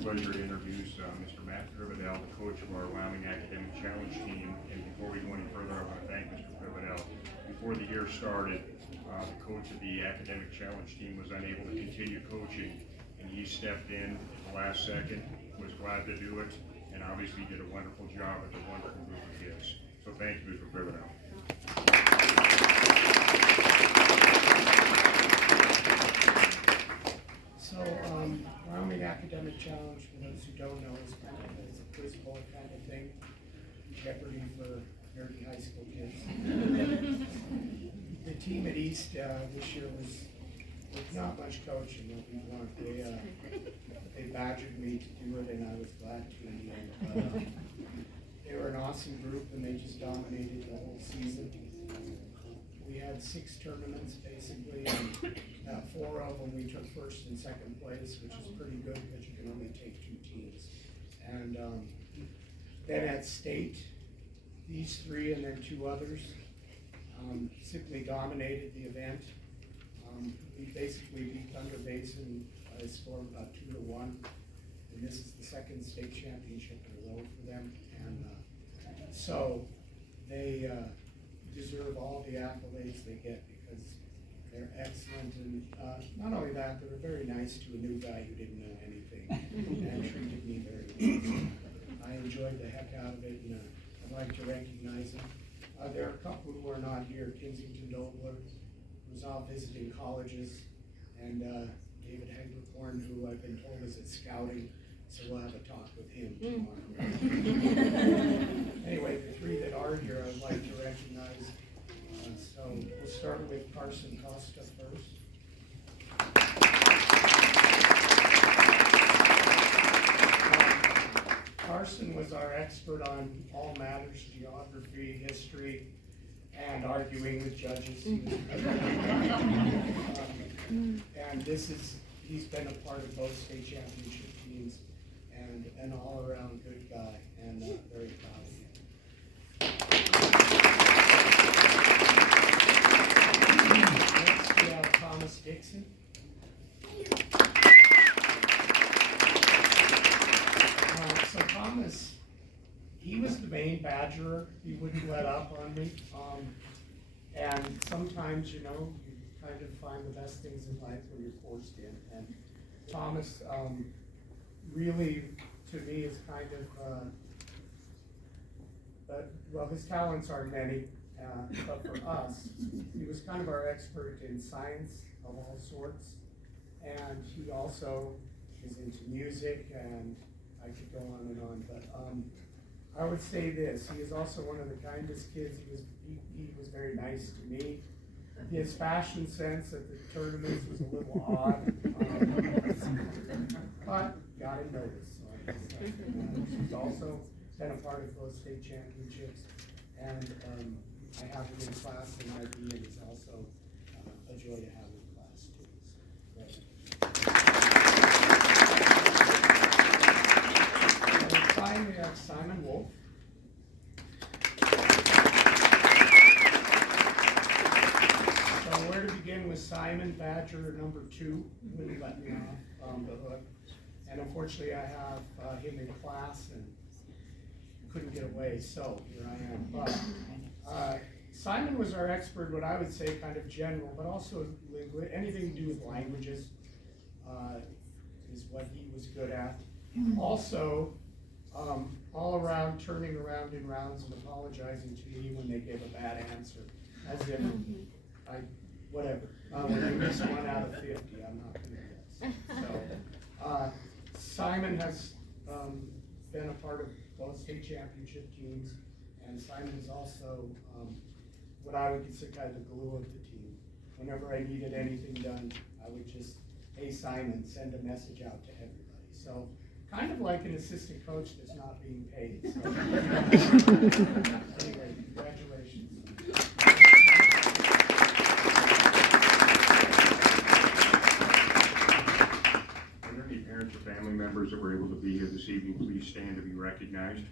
pleasure to introduce Mr. Matt Privedel, the coach of our Wyoming Academic Challenge team. And before we go any further, I want to thank Mr. Privedel. Before the year started, the coach of the Academic Challenge team was unable to continue coaching, and he stepped in at the last second, was glad to do it, and obviously did a wonderful job with a wonderful group of kids. So thank you, Mr. Privedel. So, Wyoming Academic Challenge, for those who don't know, is kind of a quiz bowl kind of thing. Jeopardy for nerdy high school kids. The team at East this year was with not much coaching what we want. They badgered me to do it, and I was glad to in the end. They were an awesome group, and they just dominated the whole season. We had 6 tournaments basically, and 4 of them we took first and second place, which is pretty good, but you can only take 2 teams. And then at state, these 3 and then 2 others simply dominated the event. We basically beat Thunder Basin by a score of about 2-1, and this is the 2nd state championship in a row for them. And so they deserve all the accolades they get because they're excellent, and not only that, they were very nice to a new guy who didn't know anything and treated me very well. I enjoyed the heck out of it, and I'd like to recognize them. There are a couple who are not here. Kensington Dobler, who's off visiting colleges, and David Heglerkorn, who I've been told is at scouting, so we'll have a talk with him tomorrow. Anyway, the 3 that are here I'd like to recognize. So we'll start with Carson Costa first. Carson was our expert on all matters, geography, history, and arguing with judges. And he's been a part of both state championship teams, and an all-around good guy, and very proud of him. Next we have Thomas Dixon. So Thomas, he was the main badgerer. He wouldn't let up on me. And sometimes, you know, you kind of find the best things in life when you're forced in. And Thomas, really, to me, is kind of, well, his talents are many, but for us, he was kind of our expert in science of all sorts. And he also is into music, and I could go on and on, but I would say this: he is also one of the kindest kids. He was very nice to me. His fashion sense at the tournaments was a little odd, but got him noticed. So he's also been a part of both state championships, and I have him in class in IB, and he's also a joy to have in class too. So, we have Simon Wolf. So where to begin with Simon, badger number 2, wouldn't let me off the hook. And unfortunately I have him in class and couldn't get away, so here I am. But Simon was our expert, what I would say kind of general, but also anything to do with languages is what he was good at. Also, all around turning around in rounds and apologizing to me when they gave a bad answer, as if whatever. When I miss 1 out of 50, I'm not going to miss. So Simon has been a part of both state championship teams, and Simon is also what I would consider kind of the glue of the team. Whenever I needed anything done, I would just, hey Simon, send a message out to everybody. So kind of like an assistant coach that's not being paid. So. Anyway, congratulations. Are there any parents or family members that were able to be here this evening? Please stand to be recognized.